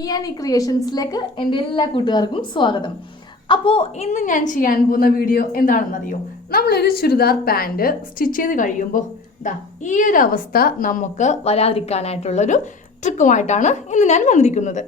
ഈ ക്രിയേഷൻസിലേക്ക് എൻ്റെ എല്ലാ കൂട്ടുകാർക്കും സ്വാഗതം. അപ്പോൾ ഇന്ന് ഞാൻ ചെയ്യാൻ പോകുന്ന വീഡിയോ എന്താണെന്നറിയോ? നമ്മളൊരു ചുരിദാർ പാൻറ് സ്റ്റിച്ച് ചെയ്ത് കഴിയുമ്പോൾ ഈ ഒരു അവസ്ഥ നമുക്ക് വരാതിരിക്കാനായിട്ടുള്ളൊരു ട്രിക്കുമായിട്ടാണ് ഇന്ന് ഞാൻ വന്നിരിക്കുന്നത്.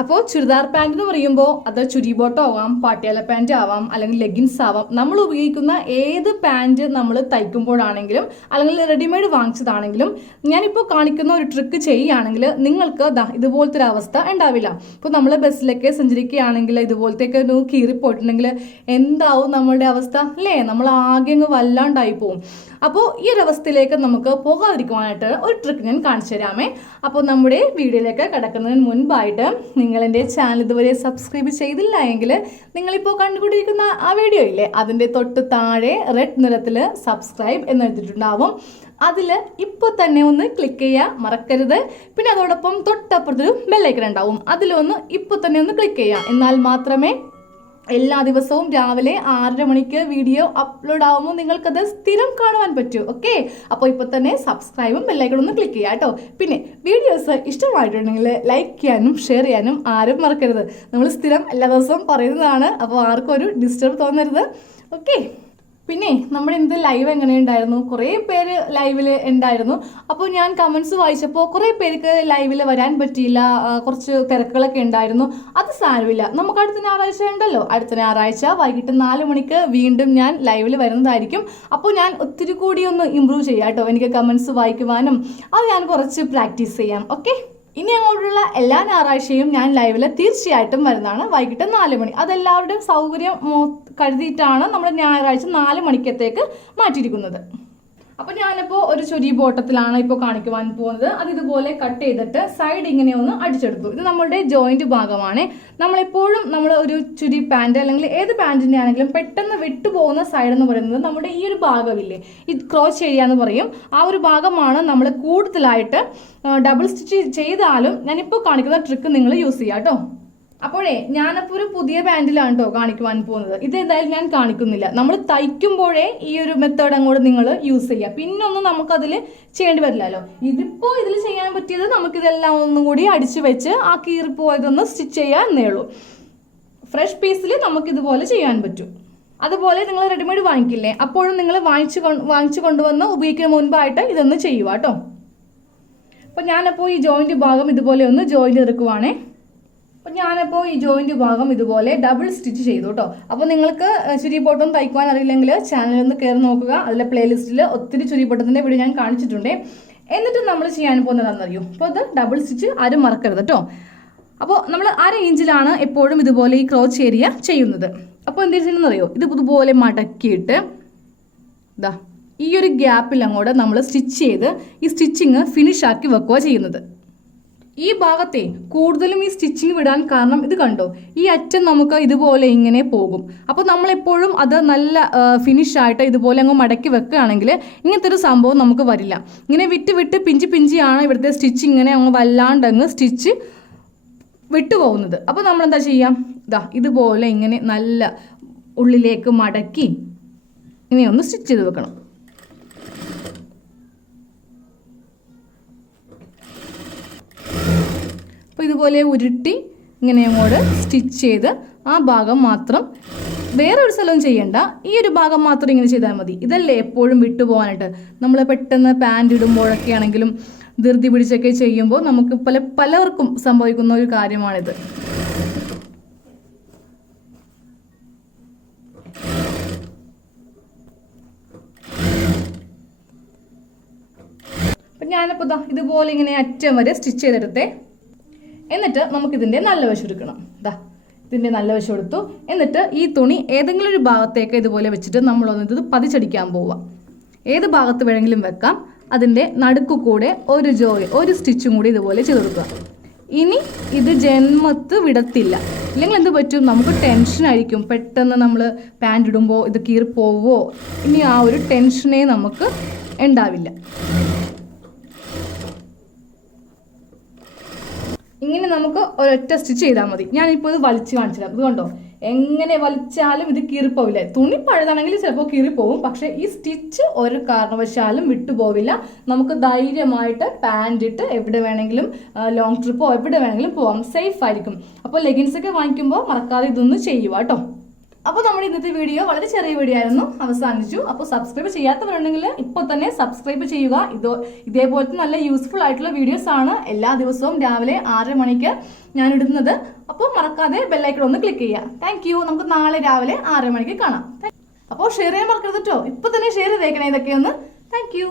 അപ്പോൾ ചുരിദാർ പാൻറ് എന്ന് പറയുമ്പോൾ അത് ചുരി ബോട്ടം ആവാം, പാട്ടിയാല പാൻറ് ആവാം, അല്ലെങ്കിൽ ലെഗിൻസ് ആവാം. നമ്മൾ ഉപയോഗിക്കുന്ന ഏത് പാൻറ് നമ്മൾ തയ്ക്കുമ്പോഴാണെങ്കിലും അല്ലെങ്കിൽ റെഡിമെയ്ഡ് വാങ്ങിച്ചതാണെങ്കിലും ഞാനിപ്പോൾ കാണിക്കുന്ന ഒരു ട്രിക്ക് ചെയ്യുകയാണെങ്കിൽ നിങ്ങൾക്ക് ഇതുപോലത്തെ ഒരു അവസ്ഥ ഉണ്ടാവില്ല. ഇപ്പോൾ നമ്മൾ ബസ്സിലൊക്കെ സഞ്ചരിക്കുകയാണെങ്കിൽ ഇതുപോലത്തെയൊക്കെ ഒരു കീറിപ്പോയിട്ടുണ്ടെങ്കിൽ എന്താവും നമ്മളുടെ അവസ്ഥ അല്ലേ? നമ്മൾ ആകെ അങ്ങ് വല്ലാണ്ടായി പോവും. അപ്പോൾ ഈ ഒരു അവസ്ഥയിലേക്ക് നമുക്ക് പോകാതിരിക്കുവാനായിട്ട് ഒരു ട്രിക്ക് ഞാൻ കാണിച്ചു തരാമേ. അപ്പോൾ നമ്മുടെ വീഡിയോയിലേക്ക് കിടക്കുന്നതിന് മുൻപായിട്ട് നിങ്ങൾ എൻ്റെ ചാനൽ ഇതുവരെ സബ്സ്ക്രൈബ് ചെയ്തില്ല എങ്കിൽ നിങ്ങളിപ്പോൾ കണ്ടുകൊണ്ടിരിക്കുന്ന ആ വീഡിയോ ഇല്ലേ, അതിൻ്റെ തൊട്ട് താഴെ റെഡ് നിറത്തിൽ സബ്സ്ക്രൈബ് എന്നെഴുതിയിട്ടുണ്ടാവും. അതിൽ ഇപ്പോൾ തന്നെ ഒന്ന് ക്ലിക്ക് ചെയ്യുക മറക്കരുത്. പിന്നെ അതോടൊപ്പം തൊട്ടപ്പുറത്തൊരു ബെല്ലൈക്കൺ ഉണ്ടാവും, അതിലൊന്ന് ഇപ്പോൾ തന്നെ ഒന്ന് ക്ലിക്ക് ചെയ്യുക. എന്നാൽ മാത്രമേ എല്ലാ ദിവസവും രാവിലെ 6:30 മണിക്ക് വീഡിയോ അപ്ലോഡ് ആകുമ്പോൾ നിങ്ങൾക്കത് സ്ഥിരം കാണുവാൻ പറ്റൂ. ഓക്കെ, അപ്പോൾ ഇപ്പോൾ തന്നെ സബ്സ്ക്രൈബും ബെല്ലൈക്കണും ഒന്ന് ക്ലിക്ക് ചെയ്യുക കേട്ടോ. പിന്നെ വീഡിയോസ് ഇഷ്ടമായിട്ടുണ്ടെങ്കിൽ ലൈക്ക് ചെയ്യാനും ഷെയർ ചെയ്യാനും ആരും മറക്കരുത്. നമ്മൾ സ്ഥിരം എല്ലാ ദിവസവും പറയുന്നതാണ്, അപ്പോൾ ആർക്കും ഒരു ഡിസ്റ്റർബ് തോന്നരുത്. ഓക്കെ, പിന്നെ നമ്മുടെ ഇന്നത്തെ ലൈവ് എങ്ങനെയുണ്ടായിരുന്നു? കുറേ പേര് ലൈവിൽ ഉണ്ടായിരുന്നു. അപ്പോൾ ഞാൻ കമൻസ് വായിച്ചപ്പോൾ കുറേ പേർക്ക് ലൈവിൽ വരാൻ പറ്റിയില്ല, കുറച്ച് തിരക്കുകളൊക്കെ ഉണ്ടായിരുന്നു. അത് സാരമില്ല, നമുക്ക് അടുത്ത ഞായറാഴ്ച ഉണ്ടല്ലോ. അടുത്ത ഞായറാഴ്ച വൈകിട്ട് 4 മണിക്ക് വീണ്ടും ഞാൻ ലൈവിൽ വരുന്നതായിരിക്കും. അപ്പോൾ ഞാൻ ഒത്തിരി കൂടി ഒന്ന് ഇമ്പ്രൂവ് ചെയ്യാം കേട്ടോ. എനിക്ക് കമൻസ് വായിക്കുവാനും അത് ഞാൻ കുറച്ച് പ്രാക്ടീസ് ചെയ്യാം. ഓക്കെ, ഇനി അങ്ങോട്ടുള്ള എല്ലാ ഞായറാഴ്ചയും ഞാൻ ലൈവിൽ തീർച്ചയായിട്ടും വരുന്നതാണ് വൈകിട്ട് 4 മണി. അതെല്ലാവരുടെയും സൗകര്യം കരുതിയിട്ടാണ് നമ്മൾ ഞായറാഴ്ച 4 മണിക്കത്തേക്ക് മാറ്റിയിരിക്കുന്നത്. അപ്പോൾ ഞാനിപ്പോൾ ഒരു ചുരി ബോട്ടത്തിലാണ് ഇപ്പോൾ കാണിക്കുവാൻ പോകുന്നത്. അത് ഇതുപോലെ കട്ട് ചെയ്തിട്ട് സൈഡ് ഇങ്ങനെ ഒന്ന് അടിച്ചെടുത്തു. ഇത് നമ്മളുടെ ജോയിന്റ് ഭാഗമാണ്. നമ്മളെപ്പോഴും നമ്മൾ ഒരു ചുരി പാൻറ് അല്ലെങ്കിൽ ഏത് പാൻറ്റിൻ്റെ ആണെങ്കിലും പെട്ടെന്ന് വിട്ടുപോകുന്ന സൈഡ് എന്ന് പറയുന്നത് നമ്മുടെ ഈ ഒരു ഭാഗമില്ലേ, ഈ ക്രോച്ച് ഏരിയ എന്ന് പറയും. ആ ഒരു ഭാഗമാണ് നമ്മൾ കൂടുതലായിട്ട് ഡബിൾ സ്റ്റിച്ച് ചെയ്താലും ഞാനിപ്പോൾ കാണിക്കുന്ന ട്രിക്ക് നിങ്ങൾ യൂസ് ചെയ്യാം കേട്ടോ. അപ്പോഴേ ഞാനപ്പോൾ ഒരു പുതിയ പാൻറ്റിലാണ് കേട്ടോ കാണിക്കുവാൻ പോകുന്നത്. ഇത് എന്തായാലും ഞാൻ കാണിക്കുന്നില്ല. നമ്മൾ തയ്ക്കുമ്പോഴേ ഈ ഒരു മെത്തേഡ് അങ്ങോട്ട് നിങ്ങൾ യൂസ് ചെയ്യുക. പിന്നൊന്നും നമുക്കതിൽ ചെയ്യേണ്ടി വരില്ലല്ലോ. ഇതിപ്പോൾ ഇതിൽ ചെയ്യാൻ പറ്റിയത് നമുക്കിതെല്ലാം ഒന്നും കൂടി അടിച്ചു വെച്ച് ആ കീറിപ്പോയതൊന്ന് സ്റ്റിച്ച് ചെയ്യുക എന്നേ ഉള്ളൂ. ഫ്രഷ് പീസിൽ നമുക്കിതുപോലെ ചെയ്യാൻ പറ്റും. അതുപോലെ നിങ്ങൾ റെഡിമെയ്ഡ് വാങ്ങിക്കില്ലേ, അപ്പോഴും നിങ്ങൾ വാങ്ങിച്ചു കൊണ്ടുവന്ന് ഉപയോഗിക്കുന്ന മുൻപായിട്ട് ഇതൊന്ന് ചെയ്യുക കേട്ടോ. അപ്പോൾ ഞാനപ്പോൾ ഈ ജോയിന്റ് ഭാഗം ഇതുപോലെ ഒന്ന് ജോയിന്റ് എടുക്കുവാണേ. അപ്പോൾ ഞാനപ്പോൾ ഈ ജോയിന്റ് ഭാഗം ഇതുപോലെ ഡബിൾ സ്റ്റിച്ച് ചെയ്തു കേട്ടോ. അപ്പോൾ നിങ്ങൾക്ക് ചുരി ബോട്ടം തയ്ക്കുവാൻ അറിയില്ലെങ്കിൽ ചാനലൊന്ന് കയറി നോക്കുക. അതിലെ പ്ലേലിസ്റ്റിൽ ഒത്തിരി ചുരി ബോട്ടത്തിൻ്റെ വീഡിയോ ഞാൻ കാണിച്ചിട്ടുണ്ട്. എന്നിട്ട് നമ്മൾ ചെയ്യാൻ പോകുന്നതാണെന്നറിയോ? അപ്പോൾ അത് ഡബിൾ സ്റ്റിച്ച് ആരും മറക്കരുത് കേട്ടോ. അപ്പോൾ നമ്മൾ 1/2 ഇഞ്ചിലാണ് എപ്പോഴും ഇതുപോലെ ഈ ക്രോച്ച് ഏരിയ ചെയ്യുന്നത്. അപ്പോൾ എന്ത് ചെയ്യുന്നതെന്നറിയോ? ഇത് ഇതുപോലെ മടക്കിയിട്ട് ഈ ഒരു ഗ്യാപ്പിൽ അങ്ങോട്ട് നമ്മൾ സ്റ്റിച്ച് ചെയ്ത് ഈ സ്റ്റിച്ചിങ് ഫിനിഷ് ആക്കി വെക്കുക ചെയ്യുന്നത്. ഈ ഭാഗത്തെ കൂടുതലും ഈ സ്റ്റിച്ചിങ് വിടാൻ കാരണം ഇത് കണ്ടോ, ഈ അറ്റം നമുക്ക് ഇതുപോലെ ഇങ്ങനെ പോകും. അപ്പോൾ നമ്മളെപ്പോഴും അത് നല്ല ഫിനിഷായിട്ട് ഇതുപോലെ അങ്ങ് മടക്കി വെക്കുകയാണെങ്കിൽ ഇങ്ങനത്തെ ഒരു സംഭവം നമുക്ക് വരില്ല. ഇങ്ങനെ വിട്ട് പിഞ്ചിയാണ് ഇവിടുത്തെ സ്റ്റിച്ച് ഇങ്ങനെ അങ്ങ് വല്ലാണ്ട് അങ്ങ് സ്റ്റിച്ച് വിട്ടുപോകുന്നത്. അപ്പോൾ നമ്മളെന്താ ചെയ്യാം? ഇതുപോലെ ഇങ്ങനെ നല്ല ഉള്ളിലേക്ക് മടക്കി ഇങ്ങനെ ഒന്ന് സ്റ്റിച്ച് ചെയ്ത് വെക്കണം. അപ്പോൾ ഇതുപോലെ ഉരുട്ടി ഇങ്ങനെ അങ്ങോട്ട് സ്റ്റിച്ച് ചെയ്ത് ആ ഭാഗം മാത്രം, വേറൊരു സ്ഥലവും ചെയ്യണ്ട, ഈ ഒരു ഭാഗം മാത്രം ഇങ്ങനെ ചെയ്താൽ മതി. ഇതല്ലേ എപ്പോഴും വിട്ടുപോകാനായിട്ട്. നമ്മൾ പെട്ടെന്ന് പാൻറ് ഇടുമ്പോഴൊക്കെ ആണെങ്കിലും ധൃതി പിടിച്ചൊക്കെ ചെയ്യുമ്പോൾ നമുക്ക് പലർക്കും സംഭവിക്കുന്ന ഒരു കാര്യമാണിത്. അപ്പം ഞാനിപ്പോൾ ഇതുപോലെ ഇങ്ങനെ അറ്റം വരെ സ്റ്റിച്ച് ചെയ്തെടുത്തേ. എന്നിട്ട് നമുക്കിതിൻ്റെ നല്ല വശം എടുക്കണം. ഇതിൻ്റെ നല്ല വശം എടുത്തു. എന്നിട്ട് ഈ തുണി ഏതെങ്കിലും ഒരു ഭാഗത്തേക്ക് ഇതുപോലെ വെച്ചിട്ട് നമ്മളൊന്നിത് പതിച്ചടിക്കാൻ പോവുക. ഏത് ഭാഗത്ത് വേണമെങ്കിലും വെക്കാം. അതിൻ്റെ നടുക്കു കൂടെ ഒരു സ്റ്റിച്ചും കൂടി ഇതുപോലെ ചെയ്ത് കൊടുക്കുക. ഇനി ഇത് ജന്മത്ത് വിടത്തില്ല. ഇല്ലെങ്കിൽ എന്ത് പറ്റും? നമുക്ക് ടെൻഷനായിരിക്കും. പെട്ടെന്ന് നമ്മൾ പാൻറ് ഇടുമ്പോൾ ഇത് കീറിപ്പോവോ, ഇനി ആ ഒരു ടെൻഷനേ നമുക്ക് ഉണ്ടാവില്ല. ഇങ്ങനെ നമുക്ക് ഒരൊറ്റ സ്റ്റിച്ച് ചെയ്താൽ മതി. ഞാനിപ്പോൾ ഇത് വലിച്ച് കാണിച്ചിടാം. ഇത് കണ്ടോ, എങ്ങനെ വലിച്ചാലും ഇത് കീറിപ്പോവില്ല. തുണി പഴുതാണെങ്കിൽ ചിലപ്പോൾ കീറിപ്പോവും, പക്ഷെ ഈ സ്റ്റിച്ച് ഒരു കാരണവശാലും വിട്ടുപോവില്ല. നമുക്ക് ധൈര്യമായിട്ട് പാൻറ് ഇട്ട് എവിടെ വേണമെങ്കിലും ലോങ് ട്രിപ്പോ എവിടെ വേണമെങ്കിലും പോവാം, സേഫ് ആയിരിക്കും. അപ്പോൾ ലെഗിൻസ് ഒക്കെ വാങ്ങിക്കുമ്പോൾ മറക്കാതെ ഇതൊന്ന് ചെയ്യുക കേട്ടോ. അപ്പോൾ നമ്മുടെ ഇന്നത്തെ വീഡിയോ വളരെ ചെറിയ വീഡിയോ ആയിരുന്നു, അവസാനിച്ചു. അപ്പോൾ സബ്സ്ക്രൈബ് ചെയ്യാത്തവരുണ്ടെങ്കിൽ ഇപ്പോൾ തന്നെ സബ്സ്ക്രൈബ് ചെയ്യുക. ഇതേപോലത്തെ നല്ല യൂസ്ഫുൾ ആയിട്ടുള്ള വീഡിയോസ് ആണ് എല്ലാ ദിവസവും രാവിലെ 6 മണിക്ക് ഞാൻ ഇടുന്നത്. അപ്പോൾ മറക്കാതെ ബെല്ലൈക്കൺ ഒന്ന് ക്ലിക്ക് ചെയ്യുക. Thank you. നമുക്ക് നാളെ രാവിലെ 6 മണിക്ക് കാണാം. അപ്പോൾ ഷെയർ ചെയ്യാൻ മറക്കരുത് കേട്ടോ. ഇപ്പോൾ തന്നെ ഷെയർ ചെയ്തേക്കണേ ഇതൊക്കെയൊന്ന്. Thank you.